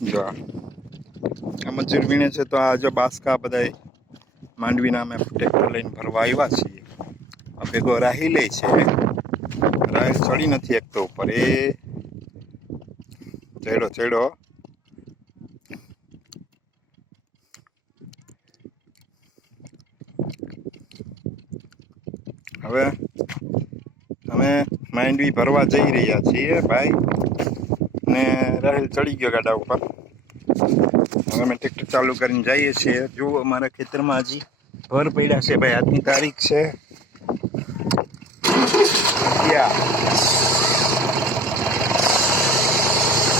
જો આ મજૂર વીણે છે તો આ જો બાસકા બધા માંડવીના અમે ટ્રેક્ટર લઈને ભરવા આવ્યા છીએ. આ ભેગો રાહી લે છે, રાહી ચડી નથી એક તો ઉપર એ ચડ્યો. હવે અમે માંડવી ભરવા જઈ રહ્યા છીએ ભાઈ, ને રાહી ચડી ગયો ગાડા ઉપર. હવે અમે ટ્રેક્ટર ચાલુ કરીને જઈએ છીએ. જો અમારા ખેતરમાં હજી ભર પડ્યા છે ભાઈ. આજની તારીખ છે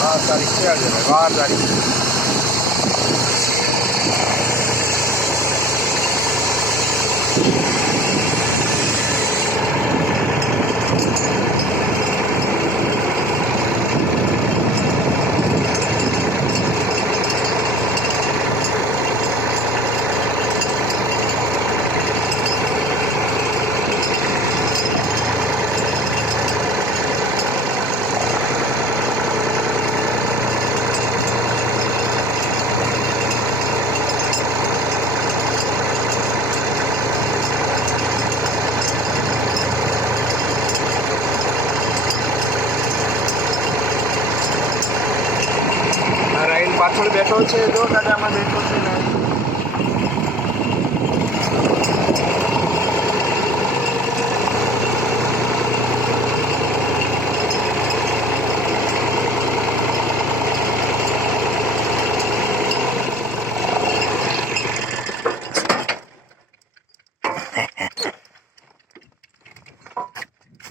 12 તારીખ છે આજે, 12 તારીખ. પાછળ બેઠો છે, જો ગાડામાં બેઠો છે ને.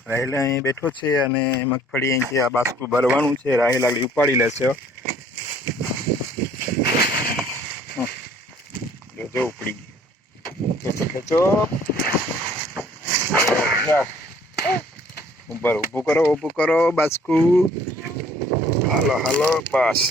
રાહેલ અહીં બેઠો છે અને મગફળી અહીંથી આ બાસ્કું ભરવાનું છે. રાહેલ આગળ ઉપાડી લેશે. જો ઉપડી ખેંચો. ઊભું કરો બાસ્કુ. હાલો બસ.